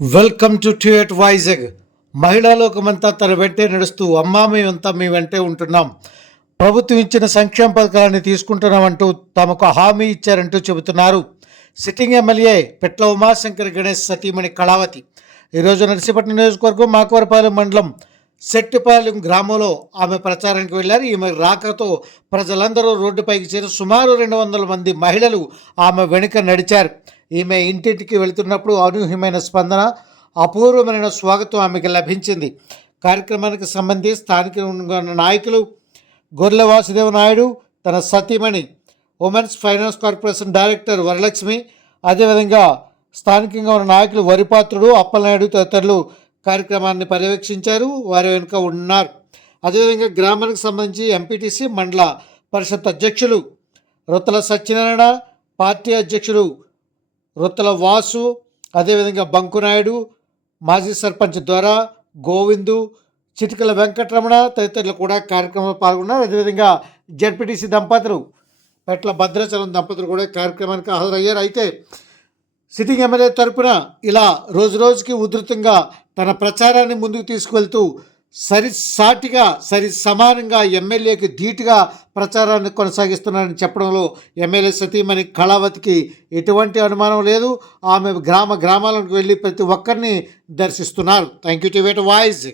Welcome to ట్యూట్ Vizag. మహిళా లోకమంతా తన వెంటే నడుస్తూ అమ్మా మేమంతా మీ వెంటే ఉంటున్నాం, ప్రభుత్వం ఇచ్చిన సంక్షేమ పథకాలని తీసుకుంటున్నామంటూ తమకు హామీ ఇచ్చారంటూ చెబుతున్నారు సిట్టింగ్ ఎమ్మెల్యే పెట్ల ఉమాశంకర్ గణేష్ సతీమణి కళావతి. ఈరోజు నర్సీపట్నం నియోజకవర్గం మాకవరపాలెం మండలం సెట్టిపాలెం గ్రామంలో ఆమె ప్రచారానికి వెళ్ళారు. ఈమె రాకతో ప్రజలందరూ రోడ్డుపైకి చేరి సుమారు 200 మంది మహిళలు ఆమె వెనుక నడిచారు. ఈమె ఇంటింటికి వెళుతున్నప్పుడు అనూహ్యమైన స్పందన, అపూర్వమైన స్వాగతం ఆమెకు లభించింది. కార్యక్రమానికి సంబంధించి స్థానిక నాయకులు గొర్రెల వాసుదేవ నాయుడు, తన సతీమణి women's finance corporation director Varalakshmi, అదేవిధంగా స్థానికంగా ఉన్న నాయకులు వరిపాత్రుడు, అప్పలనాయుడు తదితరులు కార్యక్రమాన్ని పర్యవేక్షించారు, వారి వెనుక ఉన్నారు. అదేవిధంగా గ్రామానికి సంబంధించి ఎంపీటీసీ, మండల పరిషత్ అధ్యక్షులు రొత్తల సత్యనారాయణ, పార్టీ అధ్యక్షులు రొత్తల వాసు, అదేవిధంగా బంకునాయుడు, మాజీ సర్పంచ్ ద్వారా గోవిందు, చిటికల వెంకటరమణ తదితరులు కూడా కార్యక్రమంలో పాల్గొన్నారు. అదేవిధంగా జడ్పీటీసీ దంపతులు పెట్ల భద్రాచలం దంపతులు కూడా కార్యక్రమానికి హాజరయ్యారు. అయితే సిట్టింగ్ ఎమ్మెల్యే తరపున ఇలా రోజు రోజుకి ఉధృతంగా తన ప్రచారాన్ని ముందుకు తీసుకువెళ్తూ సరి సమానంగా ఎమ్మెల్యేకి ధీటుగా ప్రచారాన్ని కొనసాగిస్తున్నారని చెప్పడంలో ఎమ్మెల్యే సతీమణి కళావతికి ఎటువంటి అనుమానం లేదు. ఆమె గ్రామాలకు వెళ్ళి ప్రతి ఒక్కరిని దర్శిస్తున్నారు. Thank you to voice.